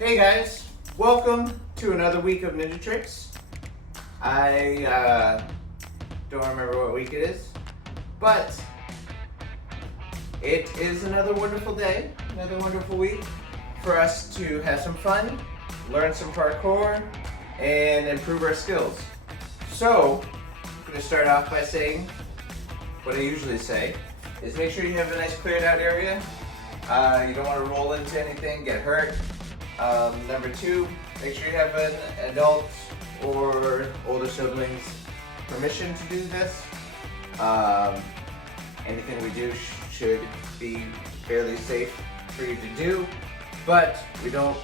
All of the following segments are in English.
Hey guys, welcome to another week of Ninja Trix. I don't remember what week it is, but it is another wonderful day, another wonderful week for us to have some fun, learn some parkour, and improve our skills. So, I'm going to start off by saying what I usually say, is make sure you have a nice cleared out area. You don't want to roll into anything, get hurt. Number two, make sure you have an adult or older siblings permission to do this. Anything we do should be fairly safe for you to do, but we don't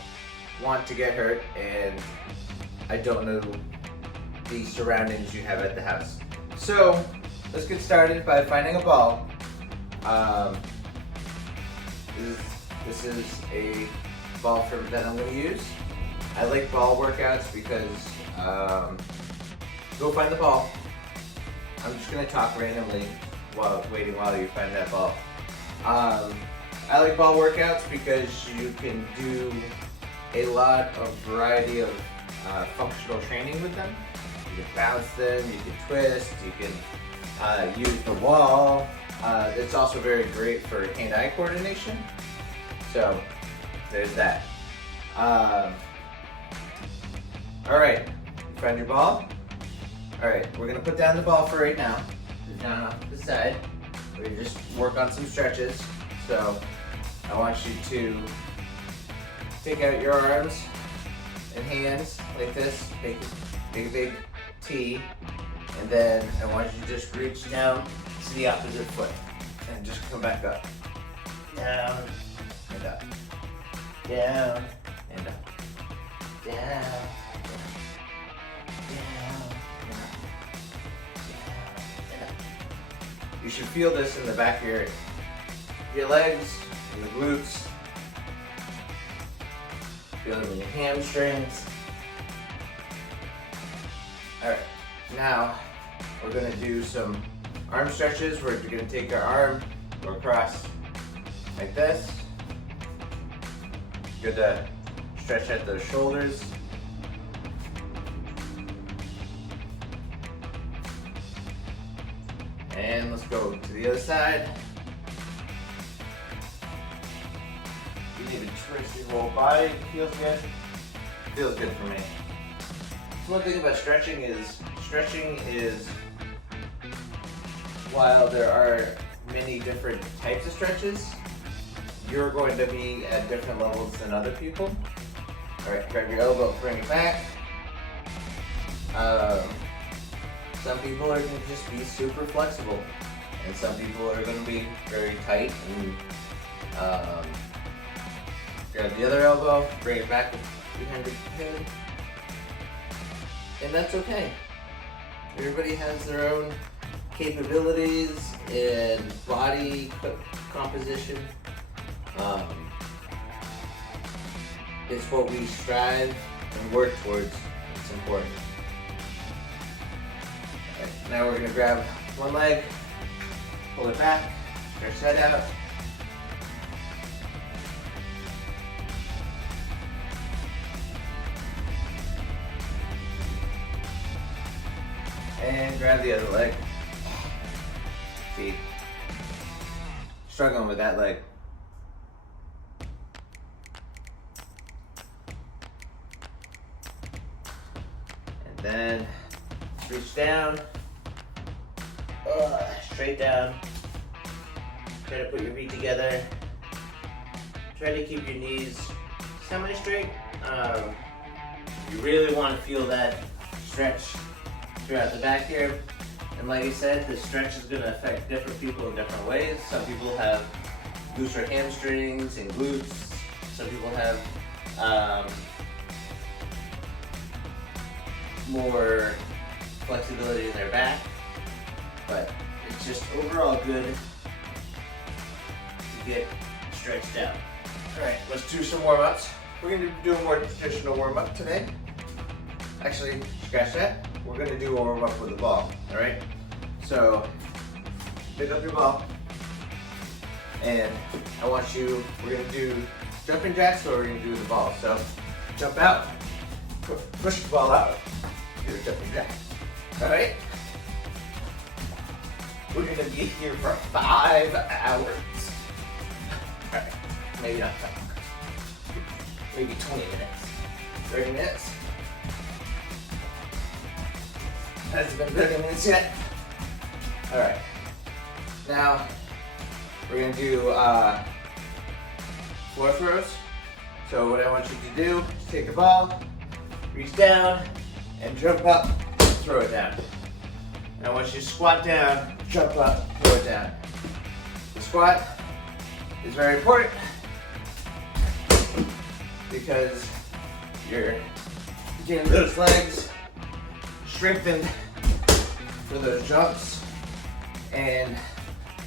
want to get hurt, and I don't know the surroundings you have at the house. So let's get started by finding a ball. This is a ball that I'm going to use. I like ball workouts because go find the ball. I'm just going to talk randomly while you find that ball. I like ball workouts because you can do a lot of variety of functional training with them. You can bounce them, you can twist, you can use the wall. It's also very great for hand-eye coordination. So there's that. Alright, find your ball. Alright, we're going to put down the ball for right now. Put it down off to the side. We're going to just work on some stretches. So I want you to take out your arms and hands like this. Make a big T. And then I want you to just reach down to the opposite foot. And just come back up. Down and up. Down and up. Down, down, and up. You should feel this in the back of your legs, and the glutes. Feel them in your hamstrings. Alright, now we're going to do some arm stretches. We're going to take our arm, go across like this. Good to stretch out those shoulders. And let's go to the other side. You need to twist your whole body. Feels good? Feels good for me. One thing about stretching is while there are many different types of stretches, you're going to be at different levels than other people. Alright, grab your elbow, bring it back. Some people are going to just be super flexible, and some people are going to be very tight. And grab the other elbow, bring it back behind your head, and that's okay. Everybody has their own capabilities and body composition. It's what we strive and work towards. It's important. Right, now we're going to grab one leg, pull it back, stretch that out. And grab the other leg. See, struggling with that leg. And then reach down, straight down. Try to put your feet together. Try to keep your knees semi-straight. You really want to feel that stretch throughout the back here. And like I said, the stretch is going to affect different people in different ways. Some people have looser hamstrings and glutes. Some people have more flexibility in their back. But it's just overall good to get stretched out. Alright, let's do some warm-ups. We're going to do a more traditional warm-up today. Actually, scratch that. We're going to do a warm-up with the ball. Alright? So, pick up your ball. And I want you, we're going to do jumping jacks, or we're going to do the ball. So, jump out, push the ball out, do a jumping jack. All right? We're gonna be here for 5 hours. All right, maybe not 5 hours. Maybe 20 minutes, 30 minutes. Hasn't been 30 minutes yet. All right, now we're gonna do floor throws. So what I want you to do is take the ball, reach down, and jump up, throw it down. And I want you to squat down, jump up, throw it down. The squat is very important because you're getting those legs strengthened for those jumps and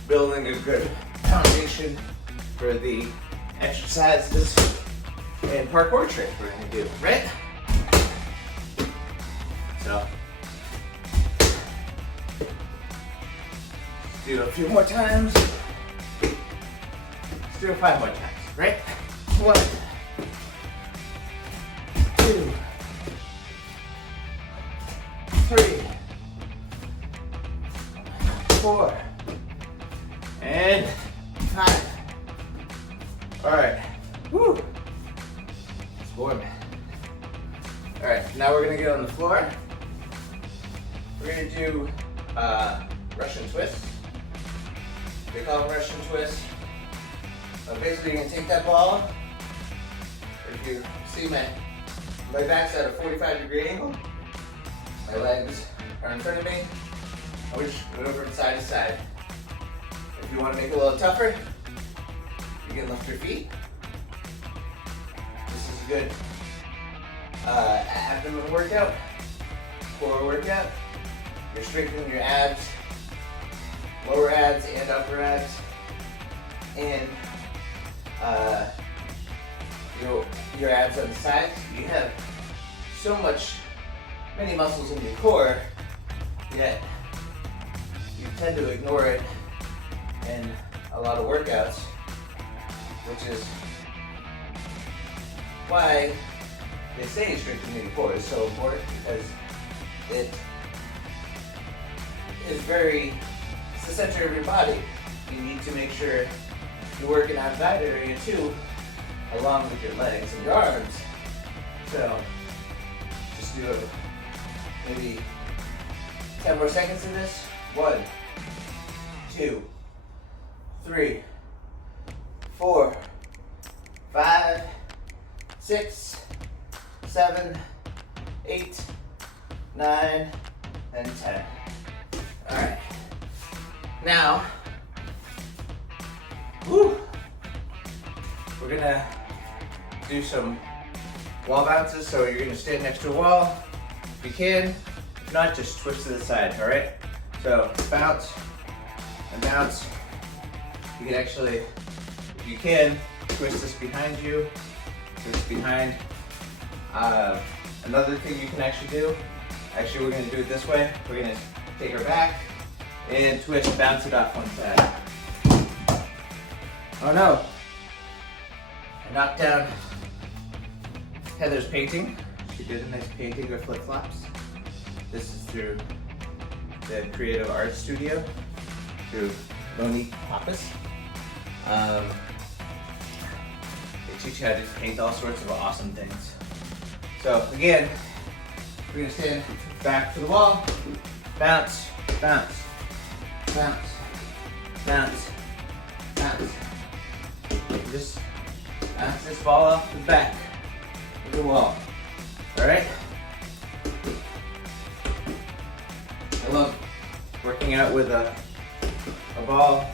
building a good foundation for the exercises and parkour tricks we're gonna do, right? So, let's do a few more times. Let's do it 5 more times, right? 1, 2, 3, 4, and 5. All right, woo. It's warm. All right, now we're gonna get on the floor. We're gonna do Russian twists. They call them Russian twists. Basically, you're gonna take that ball. If you see my back's at a 45-degree angle. My legs are in front of me. I just move from side to side. If you want to make it a little tougher, you can lift your feet. This is a good abdomen workout, core workout. You're strengthening your abs, lower abs and upper abs, and your abs on the sides. You have many muscles in your core, yet you tend to ignore it in a lot of workouts, which is why they say strengthening your core is so important, because it's the center of your body. You need to make sure you're working out that area too, along with your legs and your arms. So just do maybe 10 more seconds of this. 1, 2, 3, 4, 5, 6, 7, 8, 9, and 10. All right. Now, we're gonna do some wall bounces. So you're gonna stand next to a wall. If you can, if not, just twist to the side, all right? So bounce and bounce. You can actually, if you can, twist this behind you, twist behind. Another thing you can actually do, we're gonna do it this way. We're gonna take her back and twist, bounce it off one side. Oh no, I knocked down Heather's painting. She did a nice painting of flip-flops. This is through the Creative Arts Studio, through Monique Pappas. They teach you how to paint all sorts of awesome things. So again, we're gonna stand back to the wall, bounce, bounce, bounce, bounce, bounce. Just bounce this ball off the back of the wall. All right? I love working out with a ball.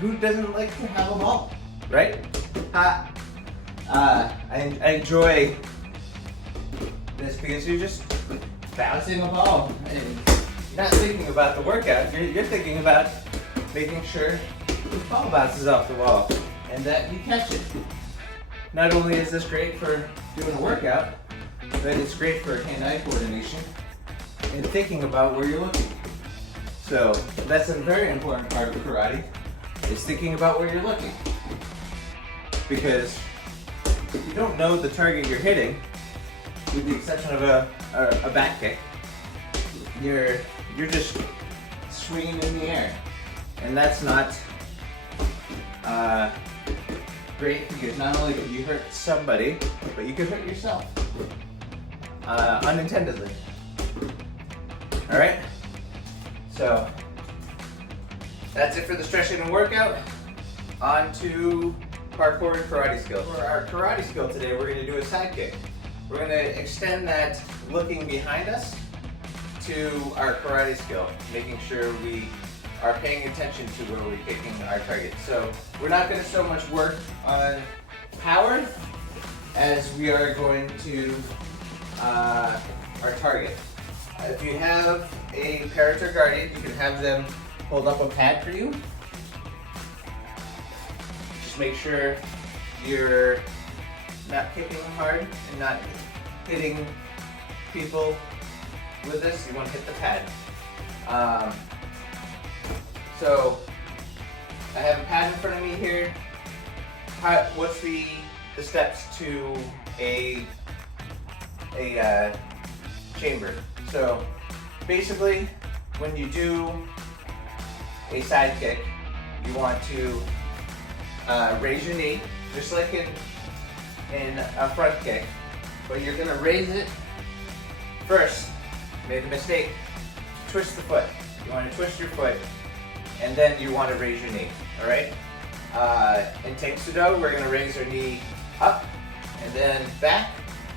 Who doesn't like to have a ball, right? I enjoy this because you're just bouncing a ball and you're not thinking about the workout. You're thinking about making sure the ball bounces off the wall and that you catch it. Not only is this great for doing a workout, but it's great for hand-eye coordination and thinking about where you're looking. So that's a very important part of karate, is thinking about where you're looking. Because you don't know the target you're hitting, with the exception of a back kick, you're just swinging in the air, and that's not great, because not only could you hurt somebody, but you could hurt yourself unintendedly. All right, so that's it for the stretching and workout. On to parkour and karate skills. For our karate skill today, we're going to do a side kick. We're going to extend that looking behind us to our karate skill, making sure we are paying attention to where we're kicking our target. So we're not going to so much work on power as we are going to our target. If you have a parent or guardian, you can have them hold up a pad for you. Just make sure you're not kicking hard and not hitting people with this. You want to hit the pad. So I have a pad in front of me here. What's the steps to a chamber? So basically, when you do a side kick, you want to raise your knee, just like in a front kick, but you're gonna raise it first. Made a mistake. Twist the foot. You want to twist your foot, and then you want to raise your knee. All right. In Taekwondo, we're gonna raise our knee up, and then back,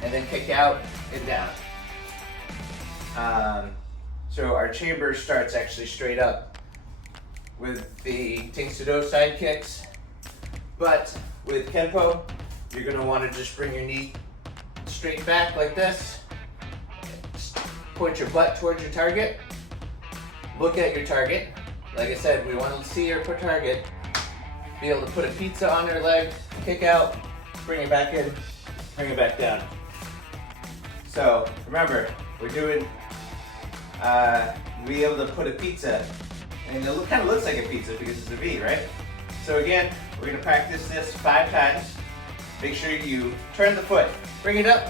and then kick out and down. So our chamber starts actually straight up with the Taekwondo side kicks, but with Kenpo, you're going to want to just bring your knee straight back like this, point your butt towards your target, look at your target. Like I said, we want to see our target, be able to put a pizza on their leg, kick out, bring it back in, bring it back down. So remember, we're doing be able to put a pizza, and it kind of looks like a pizza because it's a V, right? So again, we're going to practice this 5 times. Make sure you turn the foot, bring it up,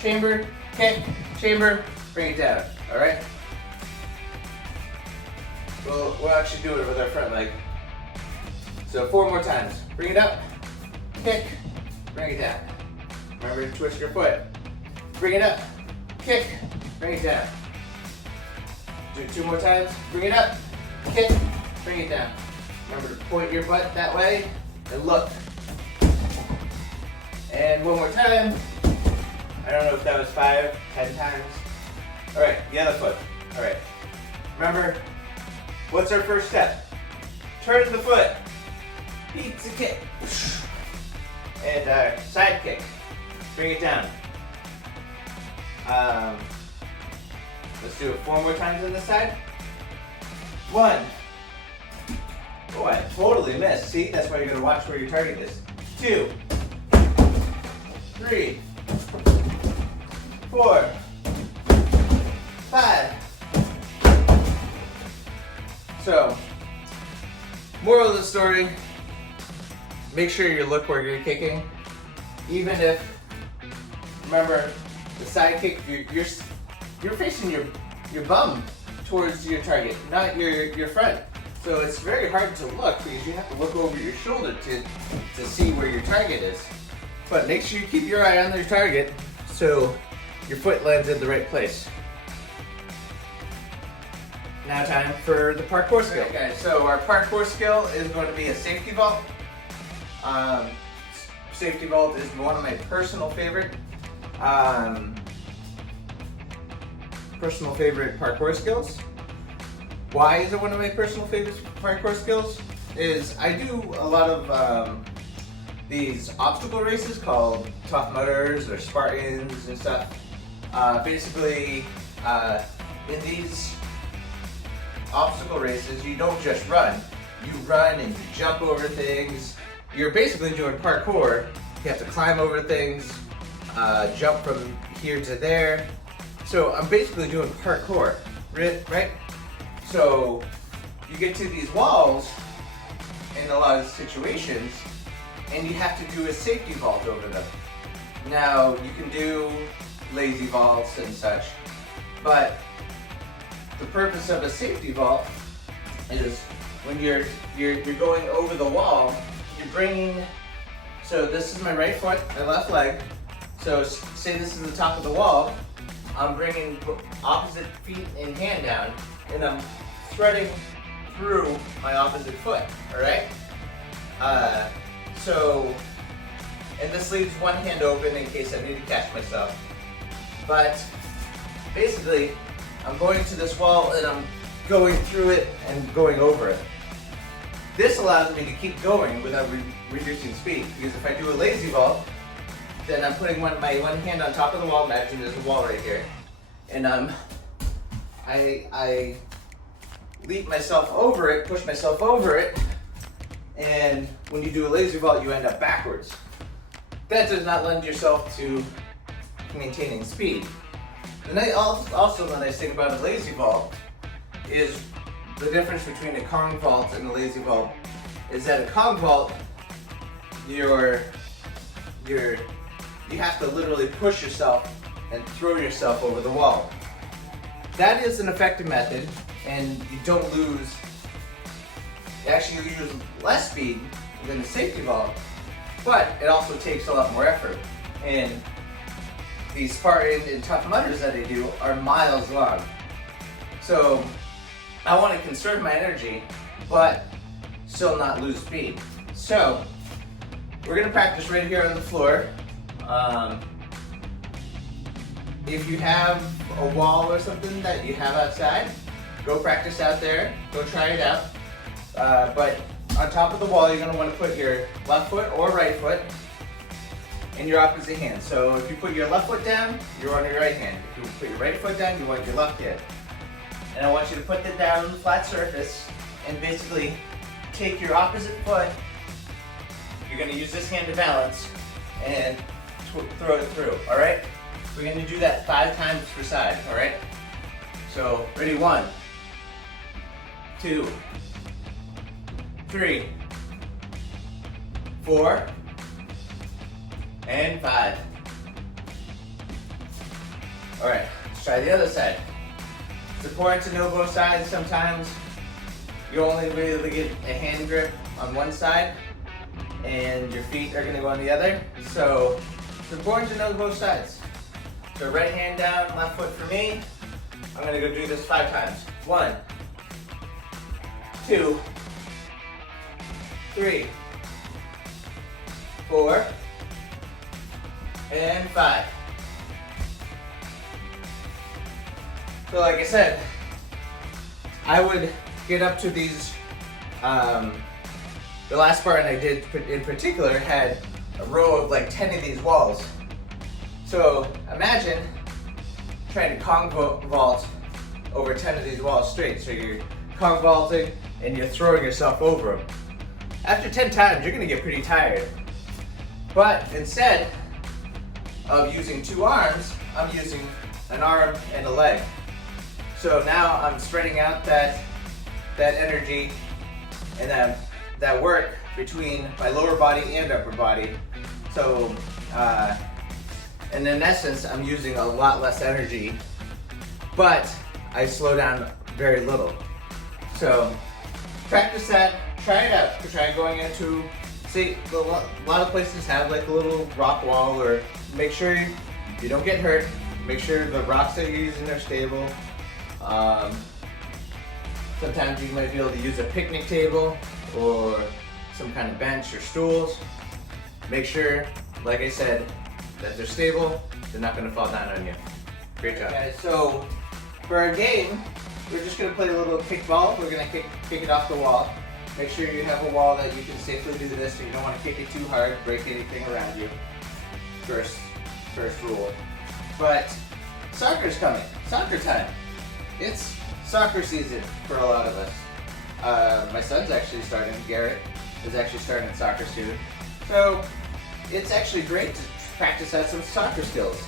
chamber, kick, chamber, bring it down. All right? We'll actually do it with our front leg. So 4 more times. Bring it up, kick, bring it down. Remember to twist your foot. Bring it up, kick, bring it down. Do it 2 more times. Bring it up, kick, bring it down. Remember to point your butt that way and look. And 1 more time. I don't know if that was 5, 10 times. All right, the other foot. All right. Remember, what's our first step? Turn the foot. Pizza kick. And side kick. Bring it down. Let's do it 4 more times on this side. 1. Oh, I totally missed. See, that's why you're gonna watch where your target is. 2, 3, 4, 5. So, moral of the story, make sure you look where you're kicking. Even if, remember, the side kick, you're facing your bum towards your target, not your front. So it's very hard to look because you have to look over your shoulder to see where your target is. But make sure you keep your eye on your target so your foot lands in the right place. Now time for the parkour skill. Alright guys, so our parkour skill is going to be a safety vault. Safety vault is one of my personal favorite parkour skills. Why is it one of my personal favorite parkour skills? Is I do a lot of these obstacle races called Tough Mudders or Spartans and stuff. Basically, in these obstacle races, you don't just run. You run and you jump over things. You're basically doing parkour. You have to climb over things, jump from here to there. So I'm basically doing parkour, right? So you get to these walls in a lot of situations and you have to do a safety vault over them. Now you can do lazy vaults and such, but the purpose of a safety vault is when you're going over the wall, you're bringing. So this is my right foot, my left leg. So say this is the top of the wall. I'm bringing opposite feet and hand down, and I'm threading through my opposite foot. All right. And this leaves one hand open in case I need to catch myself. But basically, I'm going to this wall and I'm going through it and going over it. This allows me to keep going without reducing speed, because if I do a lazy vault, then I'm putting my one hand on top of the wall. Imagine there's a wall right here, and I leap myself over it, push myself over it, and when you do a lazy vault, you end up backwards. That does not lend yourself to maintaining speed. Also, the nice thing about a lazy vault is the difference between a Kong vault and a lazy vault is that a Kong vault, you have to literally push yourself and throw yourself over the wall. That is an effective method, and you don't lose. Actually, you use less speed than a safety vault, but it also takes a lot more effort. And these Spartan and Tough Mudders that I do are miles long. So I want to conserve my energy, but still not lose speed. So we're going to practice right here on the floor. If you have a wall or something that you have outside, go practice out there. Go try it out. But on top of the wall, you're going to want to put your left foot or right foot in your opposite hand. So if you put your left foot down, you're on your right hand. If you put your right foot down, you want your left hand. And I want you to put it down on the flat surface and basically take your opposite foot. You're going to use this hand to balance and throw it through, all right? We're going to do that 5 times per side, all right? So, ready? 1, 2, 3, 4, and 5. All right, let's try the other side. It's important to know both sides. Sometimes you only be able to get a hand grip on one side and your feet are going to go on the other. So it's important to know both sides. So right hand down, left foot for me. I'm going to go do this 5 times. 1, 2, 3, 4, and 5. So like I said, I would get up to these, the last Spartan I did in particular had a row of like 10 of these walls. So imagine trying to Kong vault over 10 of these walls straight. So you're Kong vaulting and you're throwing yourself over them. After 10 times, you're gonna get pretty tired. But instead of using 2 arms, I'm using an arm and a leg. So now I'm spreading out that energy and that work between my lower body and upper body. So, and in essence, I'm using a lot less energy, but I slow down very little. So practice that, try it out. Try going into, see, a lot of places have like a little rock wall, or make sure you don't get hurt. Make sure the rocks that you're using are stable. Sometimes you might be able to use a picnic table or some kind of bench or stools. Make sure, like I said, that they're stable. They're not going to fall down on you. Great job. Okay, so for our game, we're just going to play a little kickball. We're going to kick it off the wall. Make sure you have a wall that you can safely do this, so you don't want to kick it too hard, break anything around you. First rule. But soccer's coming. Soccer time. It's soccer season for a lot of us. My son's actually starting. Garrett is actually starting soccer soon. So it's actually great to practice out some soccer skills.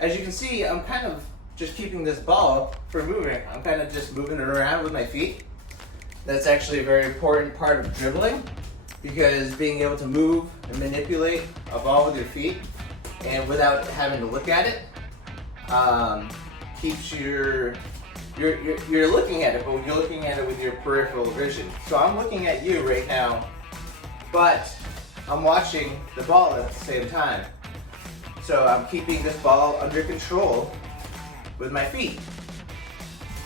As you can see, I'm kind of just keeping this ball from moving. I'm kind of just moving it around with my feet. That's actually a very important part of dribbling, because being able to move and manipulate a ball with your feet and without having to look at it. Keeps you're looking at it, but you're looking at it with your peripheral vision. So I'm looking at you right now, but I'm watching the ball at the same time. So I'm keeping this ball under control with my feet.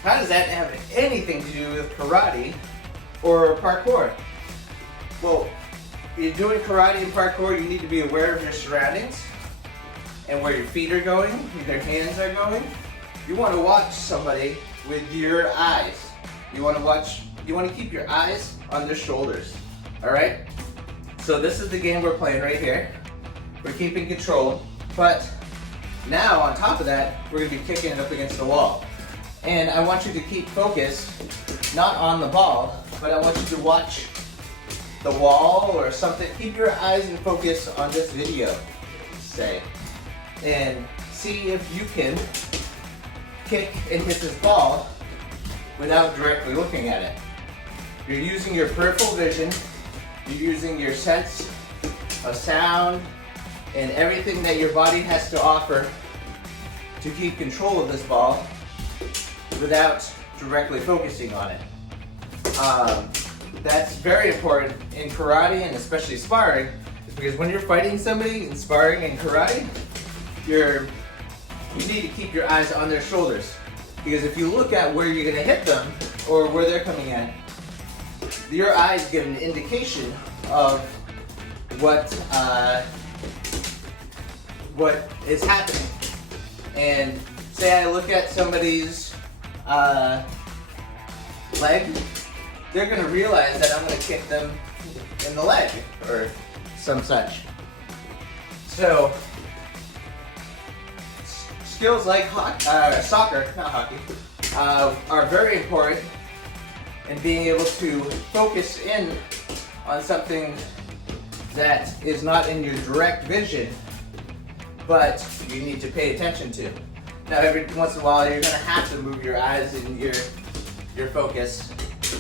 How does that have anything to do with karate or parkour? Well, you're doing karate and parkour, you need to be aware of your surroundings and where your feet are going, where your hands are going. You want to watch somebody with your eyes. You want to keep your eyes on their shoulders. All right? So this is the game we're playing right here. We're keeping control, but now on top of that, we're going to be kicking it up against the wall. And I want you to keep focused, not on the ball, but I want you to watch the wall or something. Keep your eyes in focus on this video, say, and see if you can kick and hit this ball without directly looking at it. You're using your peripheral vision, you're using your sense of sound and everything that your body has to offer to keep control of this ball without directly focusing on it. That's very important in karate and especially sparring, because when you're fighting somebody in sparring and karate, you need to keep your eyes on their shoulders, because if you look at where you're going to hit them or where they're coming in, your eyes give an indication of what is happening. And say I look at somebody's leg, they're going to realize that I'm going to kick them in the leg or some such. So skills like soccer, not hockey, are very important in being able to focus in on something that is not in your direct vision, but you need to pay attention to. Now, every once in a while, you're going to have to move your eyes and your focus,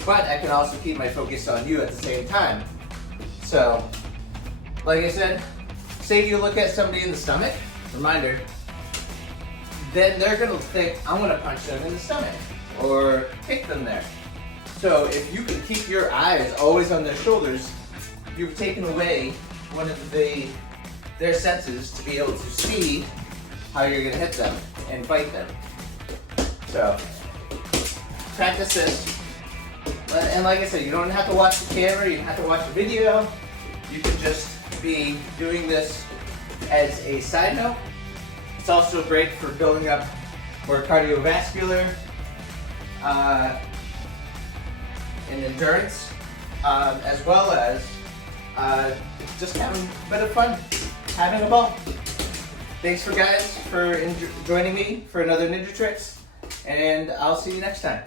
but I can also keep my focus on you at the same time. So, like I said, say you look at somebody in the stomach, reminder, then they're going to think, I want to punch them in the stomach or kick them there. So if you can keep your eyes always on their shoulders, you've taken away one of their senses to be able to see how you're going to hit them and fight them. So practice this. And like I said, you don't have to watch the camera, you don't have to watch the video. You can just be doing this as a side note. It's also great for building up more cardiovascular and endurance, as well as just having a bit of fun, having a ball. Thanks for joining me for another Ninja Tricks, and I'll see you next time.